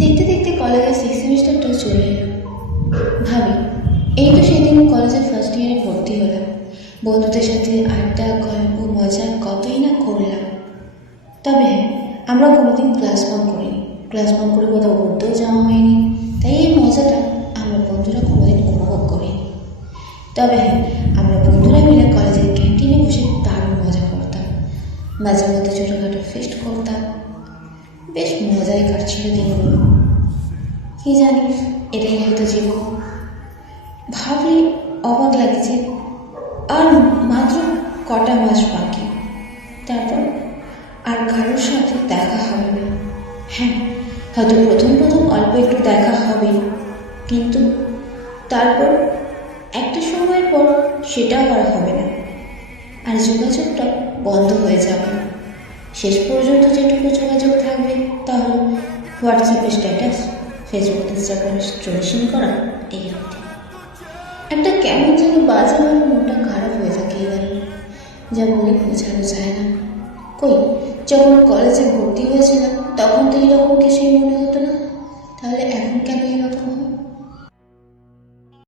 দেখতে দেখতে কলেজের 6th সেমিস্টারটাও চলে এলো। ভাবি, এই তো সেদিন কলেজের ফার্স্ট ইয়ারে ভর্তি হলাম। বন্ধুদের সাথে আড্ডা, গল্প, মজা কতই না করলাম। তবে হ্যাঁ, আমরা কোনোদিন ক্লাস বাঙ্ক করিনি। ক্লাস বাঙ্ক করে কোথাও ঘুরতেও যাওয়া হয়নি। তাই এই মজাটা আমরা বন্ধুরা কোনোদিন উপভোগ করিনি। তবে হ্যাঁ, আমরা বন্ধুরা মিলে কলেজের ক্যান্টিনে বসে দারুণ মজা করতাম। মাঝে মধ্যে ছোটোখাটো ফেস্ট করতাম। বেশ মজাই কাটছিল দিনগুলো। কি জানি, এটাই হয়তো জীবন। ভাবলে অবাক লাগছে, আর মাত্র কটা মাস বাকি, তারপর আর কারোর সাথে দেখা হবে না। হ্যাঁ, হয়তো প্রথম প্রথম অল্প একটু দেখা হবে, কিন্তু তারপর একটা সময়ের পর সেটাও আর হবে না, আর যোগাযোগটা বন্ধ হয়ে যাবে। শেষ পর্যন্ত যেটুকু যোগাযোগ থাকবে তা হলো হোয়াটসঅ্যাপে স্ট্যাটাস, ফেসবুক ইনস্টাগ্রামে স্টোরি শেয়ার করা, এই অবধি। একটা কেমন যেন বাজেভাবে মনটা খারাপ হয়ে থাকে এবারে, যা বলে বোঝানো যায় না। কই, যখন কলেজে ভর্তি হয়েছিলাম তখন তো এরকম কিছুই মনে হতো না, তাহলে এখন কেন এরকম হয়?